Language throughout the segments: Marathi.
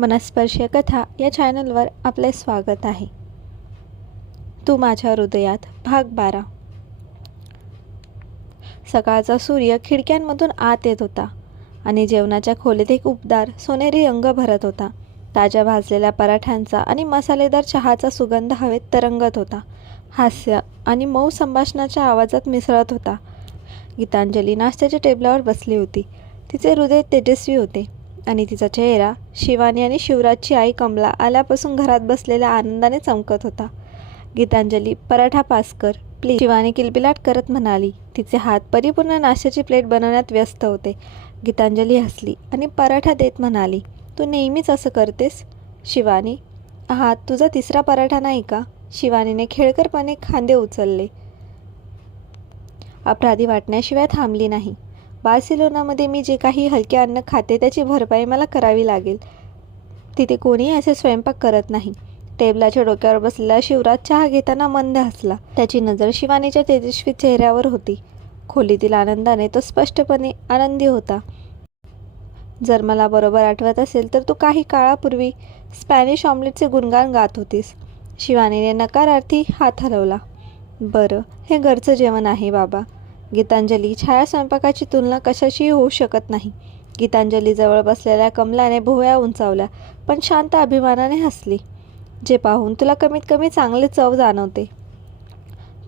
मनस्पर्शीय कथा या चॅनलवर आपले स्वागत आहे. तू माझ्या हृदयात भाग बारा. सकाळचा सूर्य खिडक्यांमधून आत येत होता आणि जेवणाच्या खोलीत एक उबदार सोनेरी रंग भरत होता. ताज्या भाजलेल्या पराठ्यांचा आणि मसालेदार चहाचा सुगंध हवेत तरंगत होता. हास्य आणि मऊ संभाषणाच्या आवाजात मिसळत होता. गीतांजली नाश्त्याच्या टेबलावर बसली होती. तिचे हृदय तेजस्वी होते. आणि तिचा चेहरा शिवानी आणि शिवराजची आई कमला आल्यापासून घरात बसलेल्या आनंदाने चमकत होता. गीतांजली पराठा पास कर प्लीज. शिवानी किलबिलाट करत म्हणाली तिचे हात परिपूर्ण नाश्त्याची प्लेट बनवण्यात व्यस्त होते. गीतांजली हसली आणि पराठा देत म्हणाली तू नेहमीच असं करतेस? शिवानी हा तुझा तिसरा पराठा नाही का? शिवानीने खेळकरपणे खांदे उचलले. अपराधी वाटण्याशिवाय थांबली नाही. बार्सिलोनामध्ये मी जे काही हलके अन्न खाते त्याची भरपाई मला करावी लागेल. तिथे कोणीही असे स्वयंपाक करत नाही. टेबलाच्या डोक्यावर बसलेला शिवराज चहा घेताना मंद हसला. त्याची नजर शिवानीच्या तेजस्वी चेहऱ्यावर होती. खोलीतील आनंदाने तो स्पष्टपणे आनंदी होता. जर मला बरोबर आठवत असेल तर तू काही काळापूर्वी स्पॅनिश ऑमलेटचे गुणगान गात होतीस. शिवानीने नकारार्थी हात हलवला. बरं हे घरचं जेवण आहे बाबा. गीतांजली छाया स्वयंपाकाची तुलना कशाशीही होऊ शकत नाही. गीतांजलीजवळ बसलेल्या कमलाने भुवया उंचावल्या पण शांत अभिमानाने हसली. जे पाहून तुला कमीत कमी चांगले चव जाणवते.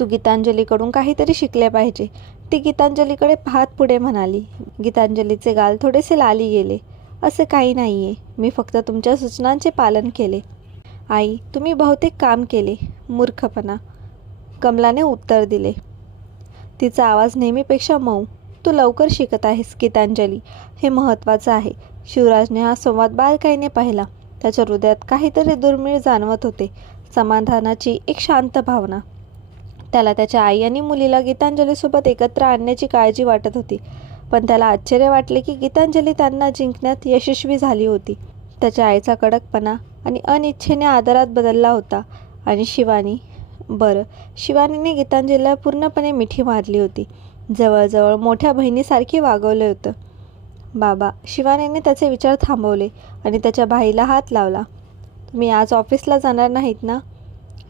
तू गीतांजलीकडून काहीतरी शिकले पाहिजे. ती गीतांजलीकडे पाहत पुढे म्हणाली गीतांजलीचे गाल थोडेसे लाली गेले. असे काही नाही आहे मी फक्त तुमच्या सूचनांचे पालन केले. आई तुम्ही बहुतेक काम केले. मूर्खपणा. कमलाने उत्तर दिले. तिचा आवाज नेहमीपेक्षा मऊ. तू लवकर शिकत आहेस गीतांजली. हे महत्त्वाचं आहे. शिवराजने हा संवाद बारकाईने पाहिला. त्याच्या हृदयात काहीतरी दुर्मिळ जाणवत होते. समाधानाची एक शांत भावना. त्याला त्याच्या आई आणि मुलीला गीतांजलीसोबत एकत्र आणण्याची काळजी वाटत होती. पण त्याला आश्चर्य वाटले की गीतांजली त्यांना जिंकण्यात यशस्वी झाली होती. त्याच्या आईचा कडकपणा आणि अनिच्छेने आदरात बदलला होता. आणि शिवानी बरं. शिवानीने गीतांजलीला पूर्णपणे मिठी मारली होती. जवळजवळ मोठ्या बहिणीसारखी वागवले होतं. बाबा शिवानीने त्याचे विचार थांबवले आणि त्याच्या भाईला हात लावला. तुम्ही आज ऑफिसला जाणार नाहीत ना?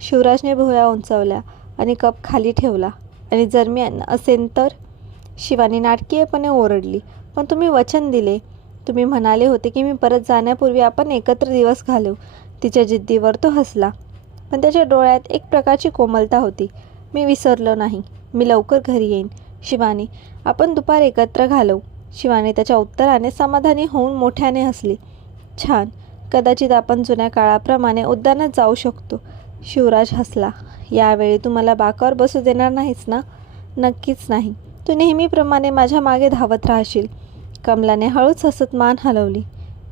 शिवराजने भुया उंचावल्या आणि कप खाली ठेवला. आणि जर मी असेन तर? शिवानी नाटकीयपणे ओरडली. पण तुम्ही वचन दिले. तुम्ही म्हणाले होते की मी परत जाण्यापूर्वी आपण एकत्र दिवस घालवू तिच्या जिद्दीवर तो हसला. पण त्याच्या डोळ्यात एक प्रकारची कोमलता होती. मी विसरलो नाही. मी लवकर घरी येईन. शिवानी आपण दुपार एकत्र घालवू. शिवानी त्याच्या उत्तराने समाधानी होऊन मोठ्याने हसली. छान. कदाचित आपण जुन्या काळाप्रमाणे उद्यानात जाऊ शकतो. शिवराज हसला. यावेळी तू मला बाकावर बसू देणार नाहीस ना? नक्कीच नाही. तू नेहमीप्रमाणे माझ्या मागे धावत राहशील. कमलाने हळूच हसत मान हलवली.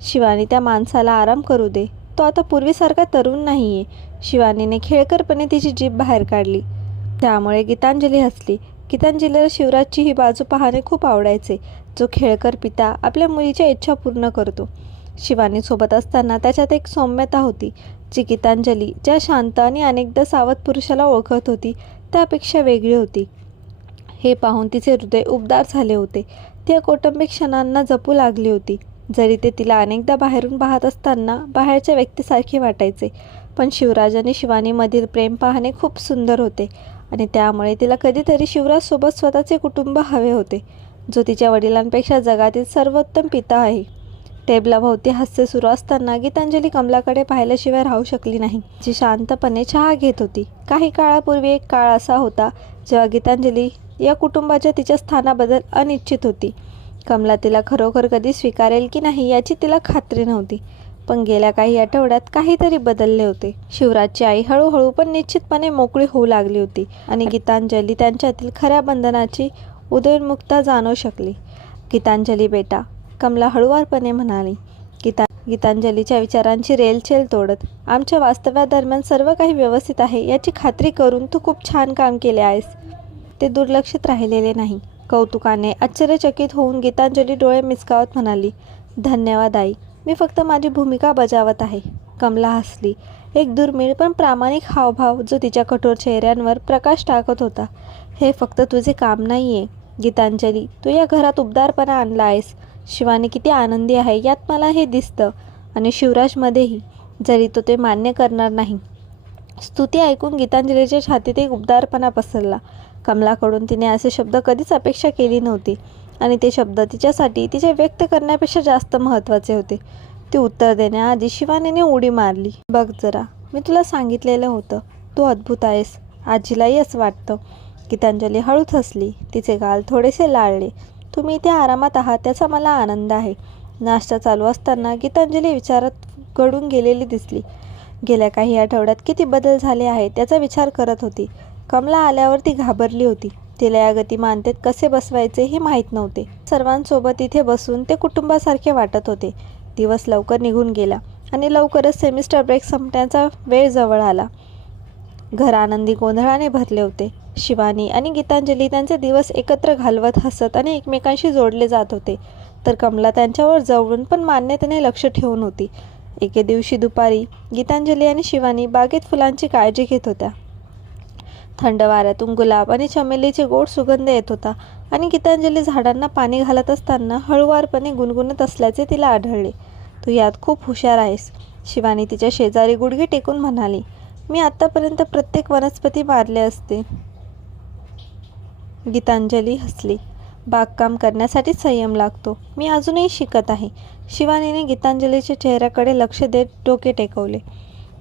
शिवानी त्या माणसाला आराम करू दे. तो आता पूर्वीसारखा तरुण नाही आहे शिवानीने खेळकरपणे तिची जीभ बाहेर काढली. त्यामुळे गीतांजली हसली. गीतांजलीला शिवराजची ही बाजू पाहणे खूप आवडायचे. जो खेळकर पिता आपल्या मुलीच्या इच्छा पूर्ण करतो. शिवानीसोबत असताना त्याच्यात एक सौम्यता होती जी गीतांजली ज्या शांत आणि अनेकदा सावध पुरुषाला ओळखत होती त्यापेक्षा वेगळी होती. हे पाहून तिचे हृदय उबदार झाले होते. ती या कौटुंबिक क्षणांना जपू लागली होती. जरी ते तिला अनेकदा बाहेरून पाहत असताना बाहेरच्या व्यक्तीसारखे वाटायचे पण शिवराज आणि शिवानीमधील प्रेम पाहणे खूप सुंदर होते. आणि त्यामुळे तिला कधीतरी शिवराजसोबत स्वतःचे कुटुंब हवे होते जो तिच्या वडिलांपेक्षा जगातील सर्वोत्तम पिता आहे. टेबलाभोवती हास्य सुरू असताना गीतांजली कमलाकडे पाहिल्याशिवाय राहू शकली नाही. जी शांतपणे चहा घेत होती. काही काळापूर्वी एक काळ असा होता जेव्हा गीतांजली या कुटुंबाच्या तिच्या स्थानाबद्दल अनिश्चित होती. कमला तिला खरोखर कधी स्वीकारेल की नाही याची तिला खात्री नव्हती. पण गेल्या काही आठवड्यात काहीतरी बदलले होते. शिवराजची आई हळूहळू पण निश्चितपणे मोकळी होऊ लागली होती आणि गीतांजली त्यांच्यातील खऱ्या बंधनाची उदयोन्मुक्ता जाणवू शकली. गीतांजली बेटा कमला हळुवारपणे म्हणाली गीता गीतांजलीच्या विचारांची रेलचेल तोडत आमच्या वास्तव्यादरम्यान सर्व काही व्यवस्थित आहे याची खात्री करून तू खूप छान काम केले आहेस ते दुर्लक्षित राहिलेले नाही. कौतुकाने आश्चर्यचकित होऊन गीतांजली डोळे मिचकावत म्हणाली धन्यवाद आई. मी फक्त माझी भूमिका बजावत आहे. कमला हसली. एक दुर्मिळ पण प्रामाणिक हावभाव जो तिच्या कठोर चेहऱ्यांवर प्रकाश टाकत होता. हे फक्त तुझे काम नाही आहे गीतांजली तू या घरात उबदारपणा आणला आहेस. शिवानी किती आनंदी आहे यात मला हे दिसतं. आणि शिवराजमध्येही जरी तो ते मान्य करणार नाही. स्तुती ऐकून गीतांजलीच्या छातीत एक उबदारपणा पसरला. कमलाकडून तिने असे शब्द कधीच अपेक्षा केली नव्हती. आणि ते शब्द तिच्यासाठी तिचे व्यक्त करण्यापेक्षा जास्त महत्त्वाचे होते. ती उत्तर देण्याआधी शिवानीने उडी मारली. बघ जरा मी तुला सांगितलेलं होतं. तू अद्भुत आहेस. आजीलाही असं वाटतं गीतांजली हळूच हसली तिचे गाल थोडेसे लाळले. तुम्ही इथे आरामात आहात त्याचा मला आनंद आहे. नाश्ता चालू असताना गीतांजली विचारात घडून गेलेली दिसली. गेल्या काही आठवड्यात किती बदल झाले आहेत त्याचा विचार करत होती. कमला आल्यावर ती घाबरली होती. तिला या गतिमानतेत कसे बसवायचे हे माहीत नव्हते. सर्वांसोबत इथे बसून ते कुटुंबासारखे वाटत होते. दिवस लवकर निघून गेला आणि लवकरच सेमिस्टर ब्रेक संपण्याचा वेळ जवळ आला. घर आनंदी गोंधळाने भरले होते. शिवानी आणि गीतांजली त्यांचे दिवस एकत्र घालवत हसत आणि एकमेकांशी जोडले जात होते. तर कमला त्यांच्यावर जवळून पण मान्यतेने लक्ष ठेवून होती. एके दिवशी दुपारी गीतांजली आणि शिवानी बागेत फुलांची काळजी घेत होत्या. थंड वाऱ्यातून गुलाब आणि चमेलीचे गोड सुगंध येत होता आणि गीतांजली झाडांना पाणी घालत असताना हळुवारपणे गुणगुणत असल्याचे तिला आढळले. तू यात खूप हुशार आहेस शिवानी तिच्या शेजारी गुडघे टेकून म्हणाली. मी आत्तापर्यंत प्रत्येक वनस्पती मारले असते. गीतांजली हसली. बागकाम करण्यासाठी संयम लागतो. मी अजूनही शिकत आहे. शिवानीने गीतांजलीच्या चेहऱ्याकडे लक्ष देत डोके टेकवले.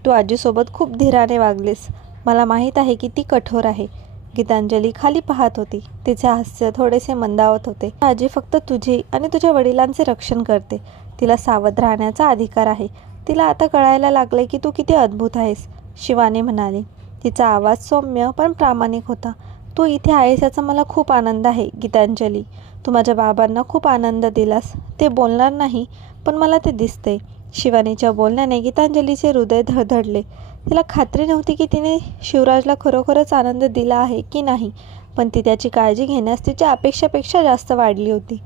तू आजीसोबत खूप धीराने वागलीस. मला माहीत आहे की ती कठोर आहे. गीतांजली खाली पाहत होती. तिचे हास्य थोडेसे मंदावत होते. आजी फक्त तुझी आणि तुझ्या वडिलांचे रक्षण करते. तिला सावध राहण्याचा अधिकार आहे. तिला आता कळायला लागले की तू किती अद्भुत आहेस शिवानी म्हणाली. तिचा आवाज सौम्य पण प्रामाणिक होता. तू इथे आहेस याचा मला खूप आनंद आहे गीतांजली. तू माझ्या बाबांना खूप आनंद दिलास. ते बोलणार नाही पण मला ते दिसते. शिवानीच्या बोलण्याने गीतांजलीचे हृदय धडधडले. तिला खात्री नव्हती की तिने शिवराजला खरोखरच आनंद दिला आहे की नाही पण ती त्याची काळजी घेण्यास तिच्या अपेक्षापेक्षा जास्त वाढली होती.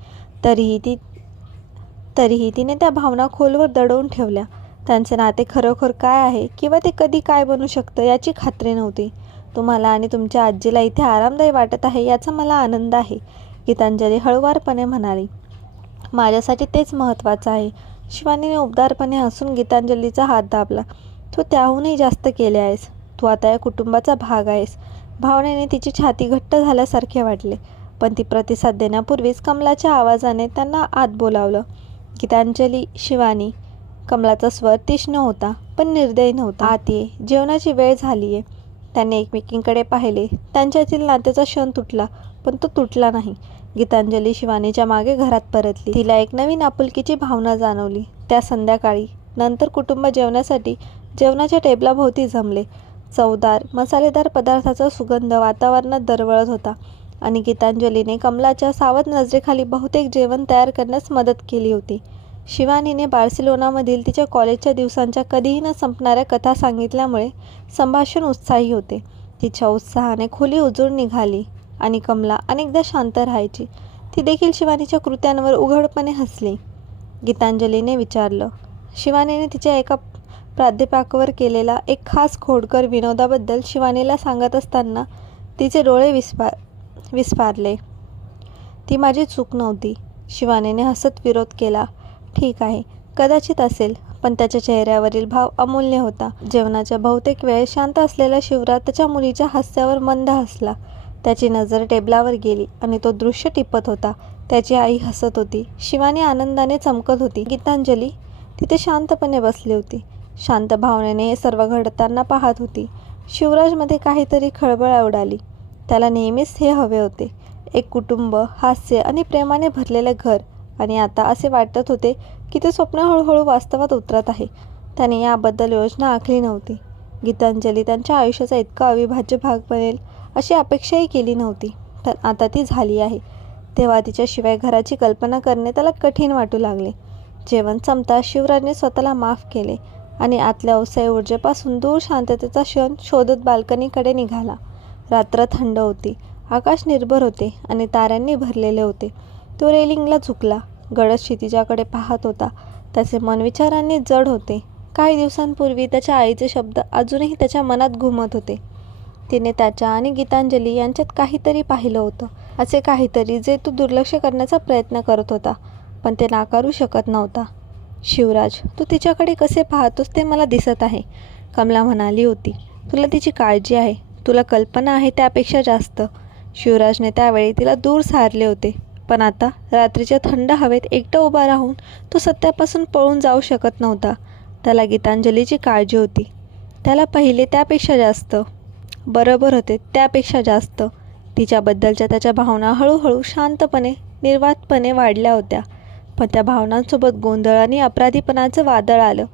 तरीही ती तरीही तिने त्या भावना खोलवर दडवून ठेवल्या. त्यांचे नाते खरोखर काय आहे किंवा ते कधी काय बनू शकतं याची खात्री नव्हती. तुम्हाला आणि तुमच्या आजीला इथे आरामदायी वाटत आहे याचा मला आनंद आहे गीतांजली हळुवारपणे म्हणाली. माझ्यासाठी तेच महत्त्वाचं आहे. शिवानीने उबदारपणे हसून गीतांजलीचा हात दाबला. तू त्याहूनही जास्त केले आहेस. तू आता या कुटुंबाचा भाग आहेस. भावनेने तिची छाती घट्ट झाल्यासारखे वाटले पण ती प्रतिसाद देण्यापूर्वीच कमलाच्या आवाजाने त्यांना आत बोलावलं गीतांजली शिवानी कमलाचा स्वर तीक्ष्ण होता पण निर्दयी नव्हता. आत ये. जेवणाची वेळ झाली आहे त्यांनी एकमेकींकडे पाहिले. त्यांच्यातील नात्याचा क्षण तुटला पण तो तुटला नाही. गीतांजली शिवानीच्या मागे घरात परतली. तिला एक नवीन आपुलकीची भावना जाणवली. त्या संध्याकाळी नंतर कुटुंब जेवण्यासाठी जेवणाच्या टेबलाभोवती जमले. चवदार मसालेदार पदार्थाचा सुगंध वातावरणात दरवळत होता आणि गीतांजलीने कमलाच्या सावध नजरेखाली बहुतेक जेवण तयार करण्यास मदत केली होती. शिवानीने बार्सिलोनामधील तिच्या कॉलेजच्या दिवसांच्या कधीही न संपणाऱ्या कथा सांगितल्यामुळे संभाषण उत्साही होते. तिच्या उत्साहाने खोली उजळून निघाली आणि कमला अनेकदा शांत राहायची. ती देखील शिवानीच्या कृत्यांवर उघडपणे हसली. गीतांजलीने विचारलं शिवानीने तिच्या एका प्राध्यापकावर केलेला एक खास खोडकर विनोदाबद्दल शिवानीला सांगत असताना तिचे डोळे विस्फार विस्फारले. ती माझी चूक नव्हती. शिवानीने हसत विरोध केला. ठीक आहे कदाचित असेल पण त्याच्या चेहऱ्यावरील भाव अमूल्य होता. जेवणाच्या बहुतेक वेळ शांत असलेला शिवराज त्याच्या मुलीच्या हास्यावर मंद हसला. त्याची नजर टेबलावर गेली आणि तो दृश्य टिपत होता. त्याची आई हसत होती. शिवानी आनंदाने चमकत होती. गीतांजली तिथे शांतपणे बसली होती. शांत भावनेने हे सर्व घडताना पाहत होती. शिवराजमध्ये काहीतरी खळबळ उडाली त्याला नेहमीच हे हवे होते. एक कुटुंब हास्य आणि प्रेमाने भरलेले घर. आणि आता असे वाटत होते की ते स्वप्न हळूहळू वास्तवात उतरत आहे. त्याने याबद्दल योजना आखली नव्हती. गीतांजली त्यांच्या आयुष्याचा इतका अविभाज्य भाग बनेल अशी अपेक्षाही केली नव्हती. तर आता ती झाली आहे. तेव्हा तिच्याशिवाय घराची कल्पना करणे त्याला कठीण वाटू लागले. जेवण संपता शिवराजने स्वतःला माफ केले. आणि आतल्या अवसाय ऊर्जेपासून दूर शांततेचा क्षण शोधत बाल्कनीकडे निघाला. रात्र थंड होती. आकाश निर्भर होते आणि ताऱ्यांनी भरलेले होते. तो रेलिंगला झुकला. गडद क्षितिजाकडे पाहत होता. त्याचे मन विचारांनी जड होते. काही दिवसांपूर्वी त्याच्या आईचे शब्द अजूनही त्याच्या मनात घुमत होते. तिने त्याच्या आणि गीतांजली यांच्यात काहीतरी पाहिलं होतं. असे काहीतरी जे तो दुर्लक्ष करण्याचा प्रयत्न करत होता पण ते नाकारू शकत नव्हता. शिवराज तू तिच्याकडे कसे पाहतोस ते मला दिसत आहे कमला म्हणाली होती. तुला तिची काळजी आहे. तुला कल्पना आहे त्यापेक्षा जास्त. शिवराजने त्यावेळी तिला दूर सारले होते. पण आता रात्रीच्या थंड हवेत एकटं उभा राहून तो सत्यापासून पळून जाऊ शकत नव्हता. त्याला गीतांजलीची काळजी होती. त्याला पहिले त्यापेक्षा जास्त. बरोबर होते त्यापेक्षा जास्त. तिच्याबद्दलच्या त्याच्या भावना हळूहळू शांतपणे निर्वातपणे वाढल्या होत्या. पण त्या भावनांसोबत गोंधळ आणि अपराधीपणाचं वादळ आलं.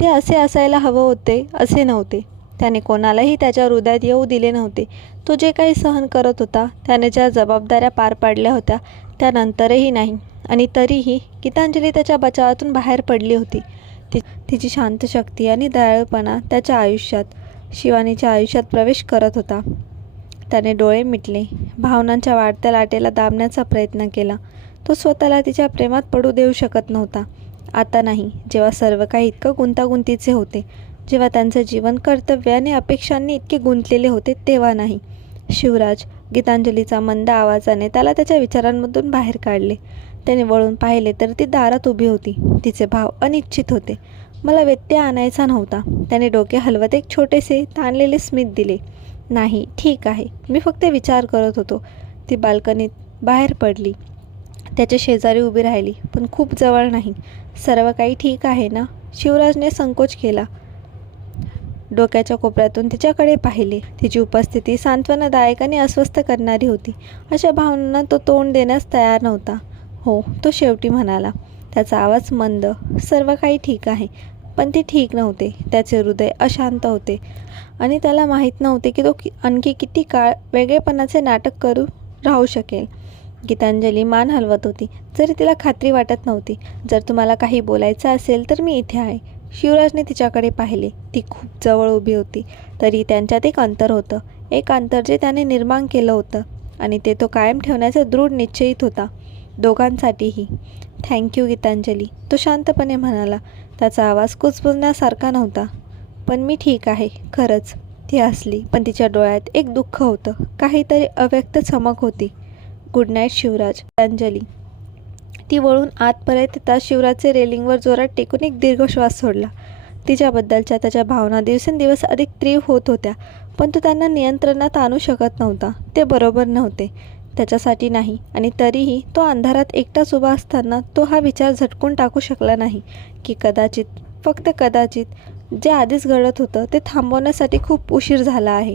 ते असे असायला हवं होते असे नव्हते. त्याने कोणालाही त्याच्या हृदयात येऊ दिले नव्हते. तो जे काही सहन करत होता त्याने ज्या जबाबदाऱ्या पार पाडल्या होत्या त्यानंतरही नाही. आणि तरीही गीतांजली त्याच्या बचावातून बाहेर पडली होती. ती तिची शांत शक्ती आणि दयाळूपणा त्याच्या आयुष्यात शिवानीच्या आयुष्यात प्रवेश करत होता. त्याने डोळे मिटले. भावनांच्या वाढत्या लाटेला दाबण्याचा प्रयत्न केला. तो स्वतःला तिच्या प्रेमात पडू देऊ शकत नव्हता. आता नाही जेव्हा सर्व काही इतकं गुंतागुंतीचे होते जेव्हा त्यांचं जीवन कर्तव्य आणि अपेक्षांनी इतके गुंतलेले होते तेव्हा नाही. शिवराज गीतांजलीचा मंद आवाजाने त्याला त्याच्या विचारांमधून बाहेर काढले. त्याने वळून पाहिले तर ती दारात उभी होती. तिचे भाव अनिश्चित होते. मला व्यत्यय आणायचा नव्हता. त्याने डोके हलवत एक छोटेसे ताणलेले स्मित दिले. नाही ठीक आहे. मी फक्त विचार करत होतो. ती बाल्कनीत बाहेर पडली. त्याच्या शेजारी उभी राहिली पण खूप जवळ नाही. सर्व काही ठीक आहे ना? शिवराजने संकोच केला. डोक्याच्या कोपऱ्यातून तिच्याकडे पाहिले. तिची उपस्थिती सांत्वनादायक आणि अस्वस्थ करणारी होती. अशा भावनांना तो तोंड देण्यास तयार नव्हता. हो तो शेवटी म्हणाला त्याचा आवाज मंद सर्व काही ठीक आहे पण ते ठीक नव्हते. त्याचे हृदय अशांत होते. आणि त्याला माहीत नव्हते की तो कि आणखी किती काळ वेगळेपणाचे नाटक करू राहू शकेल. गीतांजली मान हलवत होती. जरी तिला खात्री वाटत नव्हती. जर तुम्हाला काही बोलायचं असेल तर मी इथे आहे. शिवराजने तिच्याकडे पाहिले. ती खूप जवळ उभी होती. तरी त्यांच्यात एक अंतर होतं. एक अंतर जे त्याने निर्माण केलं होतं. आणि ते तो कायम ठेवण्याचा दृढ निश्चयित होता. दोघांसाठीही. Thank you Geetanjali. तो शांतपणे म्हणाला. त्याचा आवाज कुचबुजण्यासारखा नव्हता. पण मी ठीक आहे. खरंच. ती हसली. पण तिच्या डोळ्यात एक दुःख होतं. काहीतरी अव्यक्त चमक होती. Good night Shivraj Anjali. ती वळून आतपर्यंत येताच शिवराजचे रेलिंगवर जोरात टेकून एक दीर्घ श्वास सोडला. तिच्याबद्दलच्या त्याच्या भावना दिवसेंदिवस अधिक तीव्र होत होत्या पण तो त्यांना नियंत्रणात आणू शकत नव्हता. ते बरोबर नव्हते. त्याच्यासाठी नाही आणि तरीही तो अंधारात एकटाच उभा असताना तो हा विचार झटकून टाकू शकला नाही की कदाचित फक्त कदाचित जे आधीच घडत होतं ते थांबवण्यासाठी खूप उशीर झाला आहे.